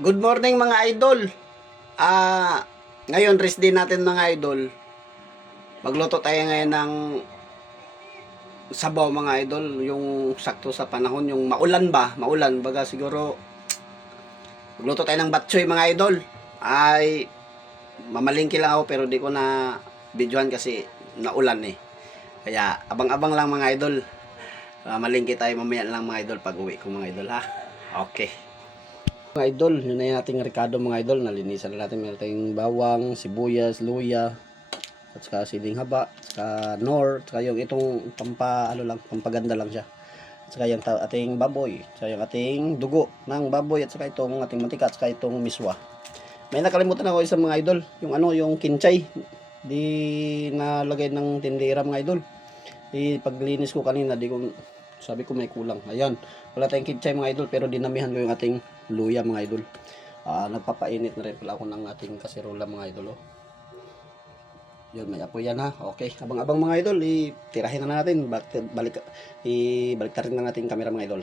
Good morning mga idol. Ngayon rest day natin mga idol. Magluto tayo ngayon ng sabaw mga idol, yung sakto sa panahon, yung maulan baga siguro. Magluto tayo ng batchoy mga idol. Ay mamalingki lang ako pero di ko na videohan kasi naulan eh. Kaya abang-abang lang mga idol. Malingki tayo mamaya lang mga idol pag uwi ko mga idol ha. Okay. Mga idol, yun na yung ating rekado mga idol. Nalinisan na natin. Meron tayong bawang, sibuyas, luya, at saka siling haba, at saka nor, at saka yung itong pampaganda lang siya. At saka yung ating baboy, at saka yung ating dugo ng baboy, at saka itong ating mantika, at saka itong miswa. May nakalimutan ako isang mga idol, yung kinchay. Di nalagay ng tindera mga idol. Paglinis ko kanina, sabi ko may kulang. Ayan, wala tayong kinchay mga idol, pero dinamihan ko yung ating luya mga idol. Nagpapainit na rin pala ako ng ating kaserola mga idol. Yun, may apoy yan ha. Okay, abang-abang mga idol, itirahin na natin. Ibalik rin ng ating camera mga idol.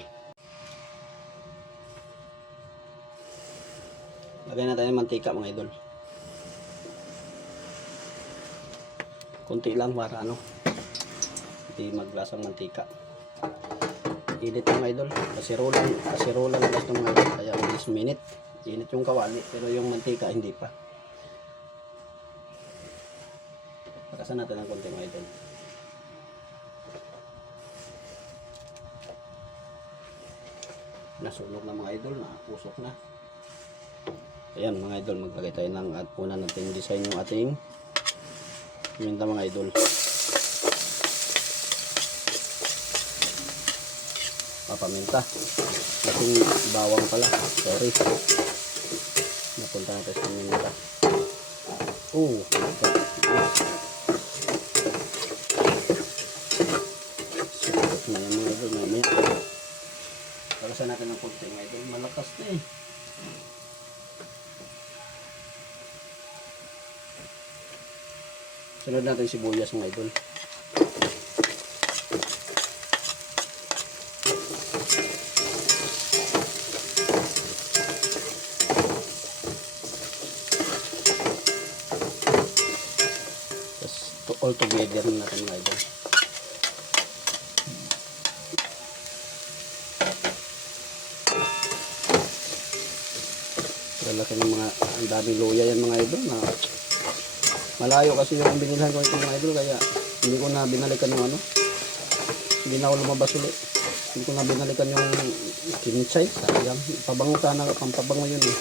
Lagay natin yung mantika mga idol. Kunti lang para hindi maglasang mantika. Init yung mga idol. Kaserola na ito mga idol. Kaya 10 minute. Init yung kawali. Pero yung mantika hindi pa. Pakasan natin ng konti mga idol. Nasunog na mga idol. Usok na. Ayan mga idol. Maglagay tayo ng una natin design yung ating paminta mga idol. Paminta. Ating bawang pala. Sorry. Napunta natin sa paminta. Sulit na yan mga idol. Mamaya. Pagasan natin ng konti mga idol. Malakas na eh. Sunod natin sibuyas mga idol. All together natin mga idol. Lalaki ng ang daming luya yan mga idol na malayo kasi yung binilhan ko ito mga idol, kaya hindi ko na binalikan yung hindi na ako lumabas ulit. Hindi ko na binalikan yung kinchay. Sayang, pabango sana, pampabango yun eh.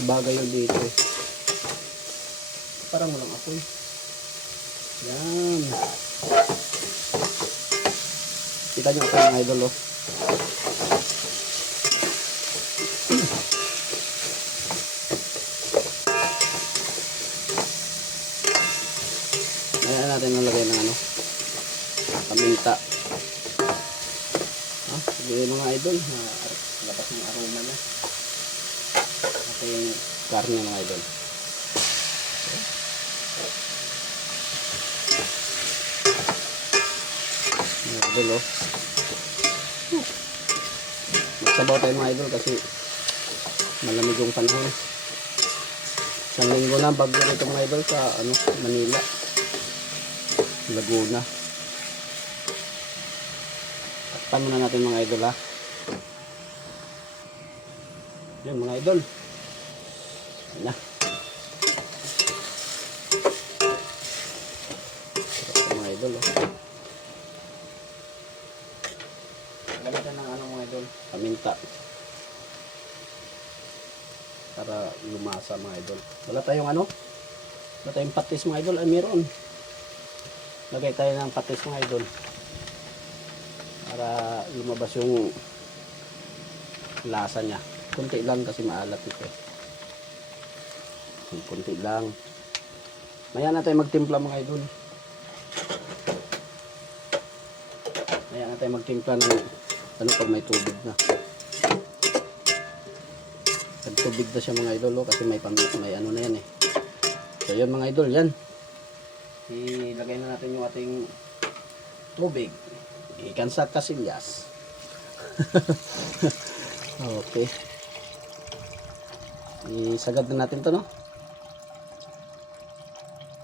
Ibagay yun dito eh. Parang walang apoy. Yan. Kita nyo ako mga idol oh. Ayan natin nalagay ng paminta. Sige mga idol, labas ng aroma niya. Ito yung karne mga idol. Idol oh. Magsabaw tayo mga idol kasi malamig yung panahon. Isang linggo na bagyo ito mga idol sa Manila, Laguna. Takpan muna natin mga idol ha. Yan mga idol. Yan na. Mga idol oh. Gamitan ng mga idol, paminta para lumasa mga idol. Wala tayong patis mga idol. Ay meron, lagay tayo ng patis mga idol para lumabas yung lasa nya. Kunti lang kasi maalat ito eh. Kunti lang. Maya na tayo magtimpla mga idol. Maya na tayo magtimpla ng pag may tubig na. Nagtubig na siya mga idol kasi may na yan eh. So yun mga idol, yan. Ilagay na natin yung ating tubig. Ikan sa kasilyas. Okay. Isagad na natin to, no?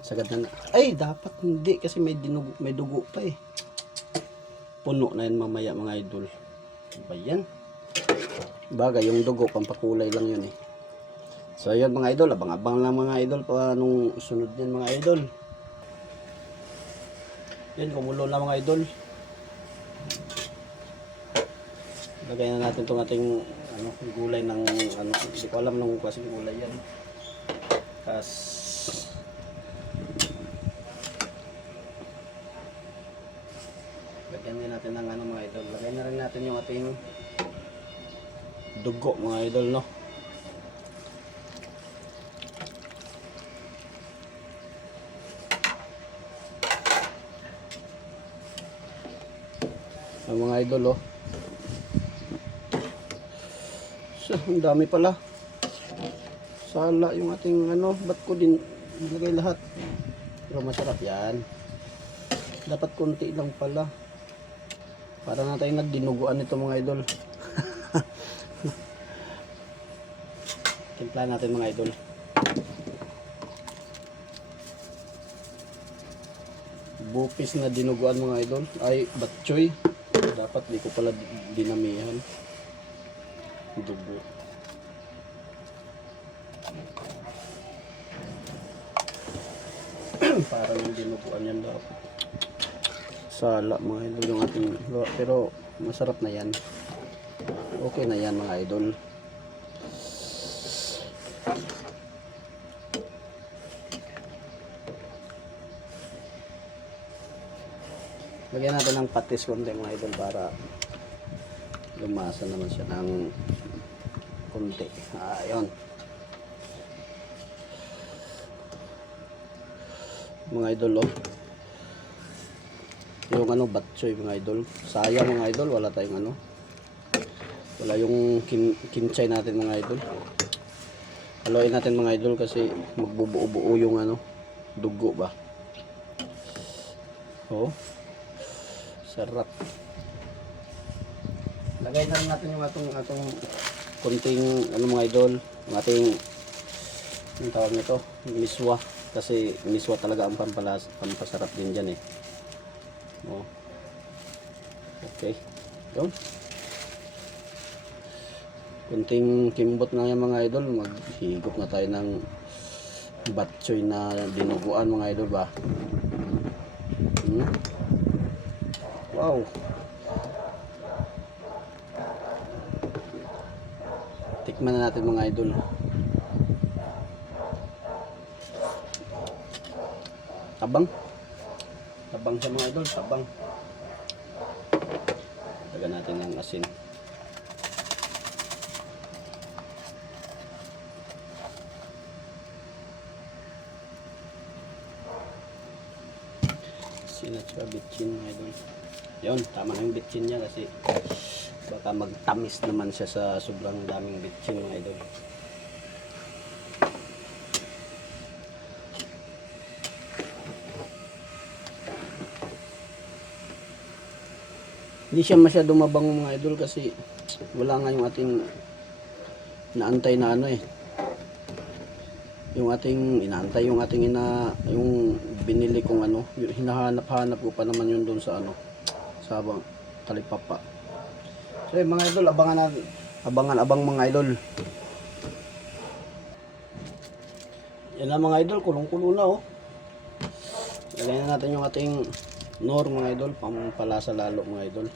Sagad na. Ay, dapat hindi kasi may dugo pa eh. Puno na yan mamaya mga idol. Ba yan? Bagay, yung dugo, pampakulay lang yun eh. So ayun mga idol, abang-abang lang mga idol pa nung sunod yan mga idol. Yan, kumulo na mga idol. Lagay na natin itong ating gulay ng hindi ko alam nung klaseng gulay yan. Lagyan din natin ng mga idol. Lagyan na rin natin yung ating dugo mga idol, no? Ang mga idol, oh. So, ang dami pala. Sala yung ating ba't ko din ilagay lahat? Pero masarap yan. Dapat konti lang pala. Para na tayong nagdinuguan ito mga idol. Timpla natin mga idol. Bupis na dinuguan mga idol. Ay, batchoy. Dapat di ko pala dinamihan. Dugo. Parang yung dinuguan yan dapat. Sala mga idol yung ating, pero masarap na yan. Okay na yan mga idol. Lagyan natin ng patis konti mga idol para lumasa naman siya ng konti. Ayun. Mga idol, oh. Yung batchoy mga idol. Sayang mga idol, wala tayong wala yung kinchay natin mga idol. Haluin natin mga idol kasi magbubuo-buo yung dugo ba. Oh. Sarap. Lagay na rin natin yung atong konting mga idol, yung ating yung tawag nito, miswa, kasi miswa talaga ang pampasarap din diyan eh. Oh. Okay. Yun. Kunting kimbot na yan mga idol, maghigop na tayo ng batchoy na dinuguan mga idol ba. Wow. Tikman na natin mga idol. Tabang. Tabang siya mga idol, tabang. Lagyan natin ng asin. Asin at saka bitchin mga idol. Yun, tama na yung bitchin niya kasi baka magtamis naman siya sa sobrang daming bitchin mga idol. Hindi siya masyadong mabango mga idol kasi wala nga yung ating naantay na yung ating inaantay, yung ating yung binili kong yung hinahanap-hanap ko pa naman yun doon sa sa talipapa. So mga idol, abang mga idol. Yan na mga idol, kulong-kulo na oh. Lagyan na natin yung ating nor mga idol, pampalasa lalo mga idol.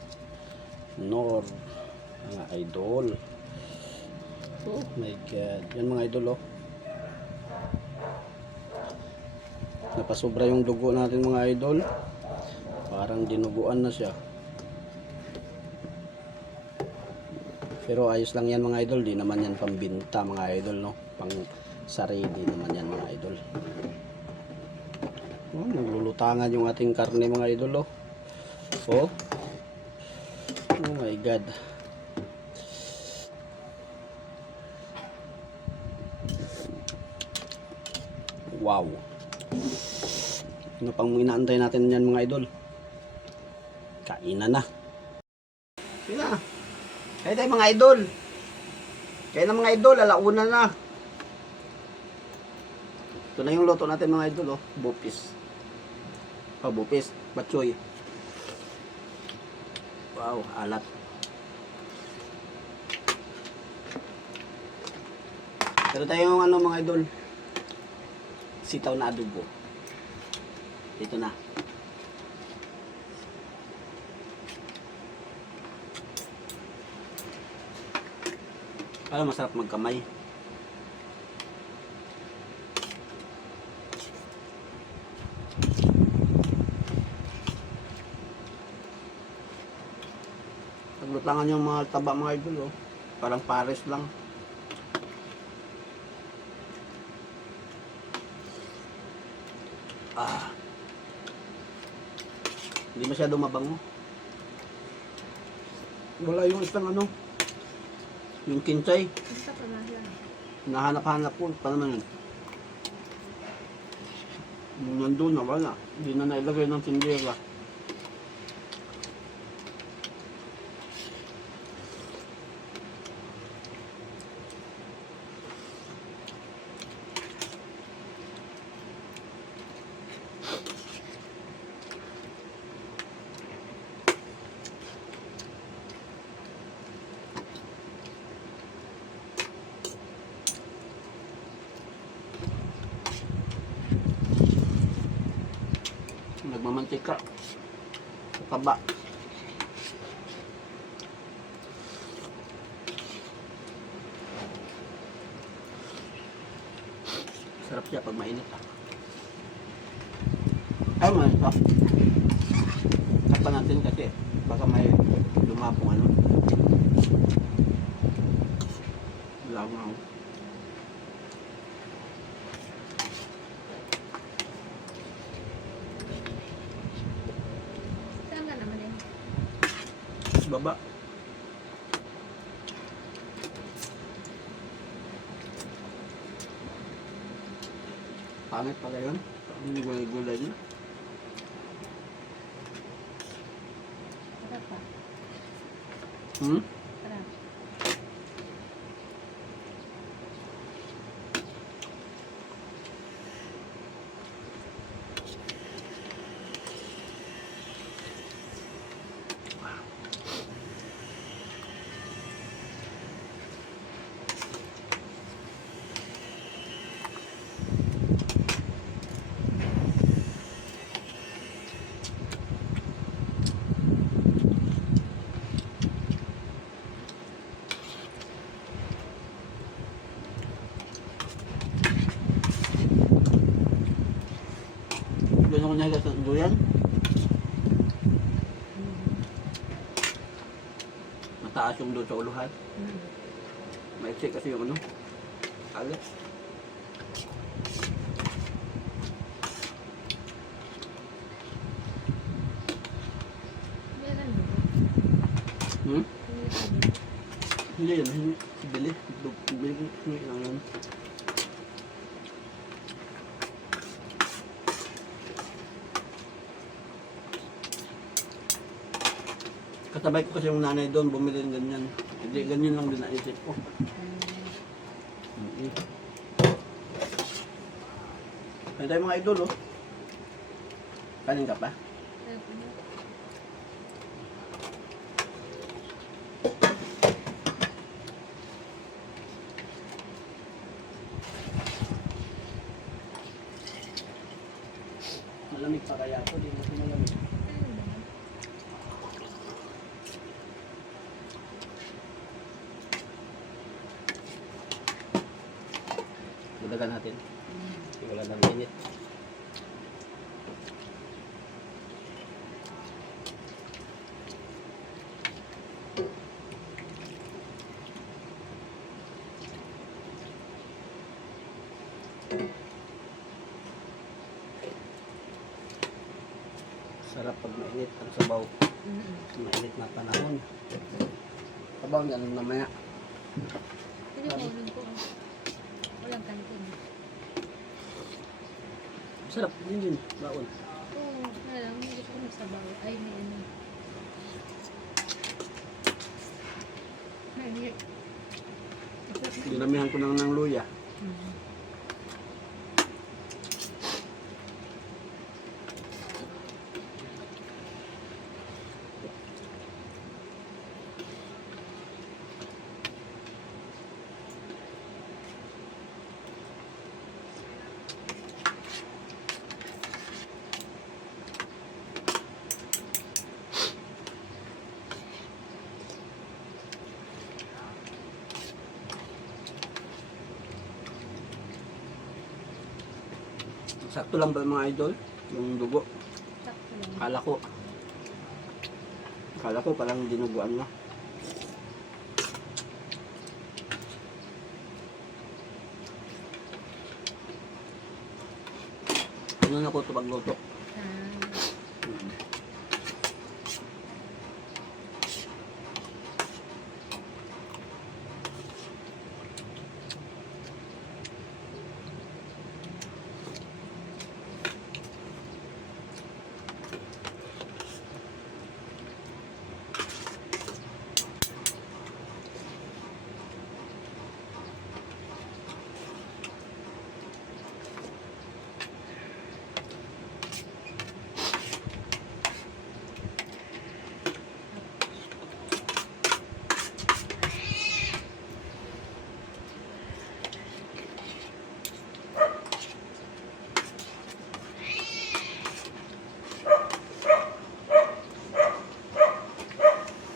Nor mga idol. Oh my god. Yan mga idol oh. Napasobra yung dugo natin mga idol. Parang dinuguan na siya. Pero ayos lang yan mga idol. Di naman yan pambinta mga idol, no? Pang sarili naman yan mga idol. Oh, naglulutangan yung ating karne mga idol, oh. Oh. Oh my god. Wow. Ano pang inaantay natin yan mga idol? Kainan na. Kaya tayo mga idol. Kaya na mga idol, alauna na. Ito na yung luto natin mga idol, oh. Bupis. Oh, bupis. Batchoy. Wow, alat. Pero tayong ano mga idol, sitaw na adobo. Ito na. Alam, masarap magkamay. Paglutangan yung mga taba mga idol, oh. Parang pares lang. Ah. Hindi masyado mabango. Wala yung isang ano, yung kinsay. Basta pa na yan. Nahanap-hanap ko. Pa naman yun. Nung nandun na, wala. Hindi na nailagay ng tindera. Nagmamantika. Taba. Sarap siya pag mainit. Ay, man ito. Kapa natin kasi baka may lumapong ano. Langaw. Saan ka naman eh? Baba. Pangit pala yun. Hindi gulay-gulay niya. Sarap pa. Hmm? Sarap. Doon ako nahiga sa duyan. Mataas yung doon sa uluhan. Maiksi kasi yung ano. Alit. Meron doon. Hmm? Meron. Hindi yun. Hindi. Bili. Bili. Hindi lang yan. Katabay ko kasi yung nanay doon, bumili ng ganyan. Hindi, ganyan lang din naisip ko. Kaya tayo mga idol, oh. Kanin ka pa? Sarap na. Malamig pa kaya ako, di mo ito malamig. Ayun ba? Dadagan natin. Wala nang init. Sarap pag mainit ang sabaw. Mainit na panahon. Sabaw niyan mamaya. Hindi ko ulam ko. Walang kantin. Sarap din yun. Baon. Oo, alam mo, gusto ko magsabaw. Ay, may ano. Ay, hindi. Dinamihan ko ng luya. Sakto lang ba mga idol? Yung dugo. Sakto lang. Akala ko parang dinuguan na. Ano na ko ito pagluto? Ah,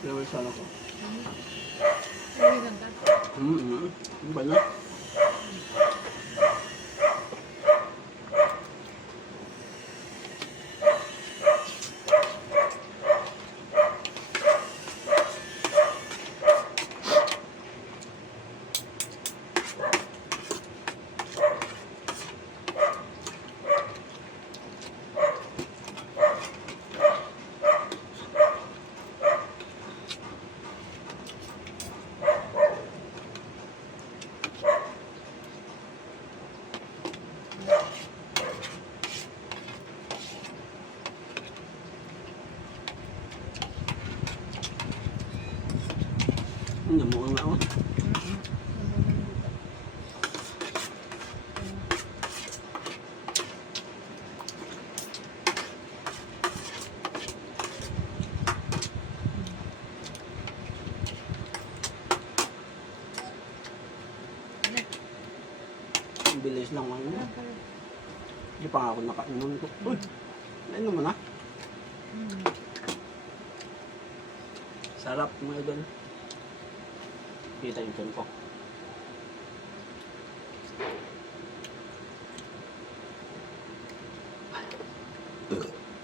Pero sana ko. Naligan ka. Ano ba na? Namuha nga ako. Ang bilis lang ano. Hindi pa nga ako nakainom ko. Uy! Nainom mo na? Sarap mga idol. Kita yung tiyan ko.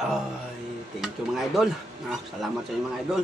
Ay, thank you mga idol. Salamat sa inyo mga idol.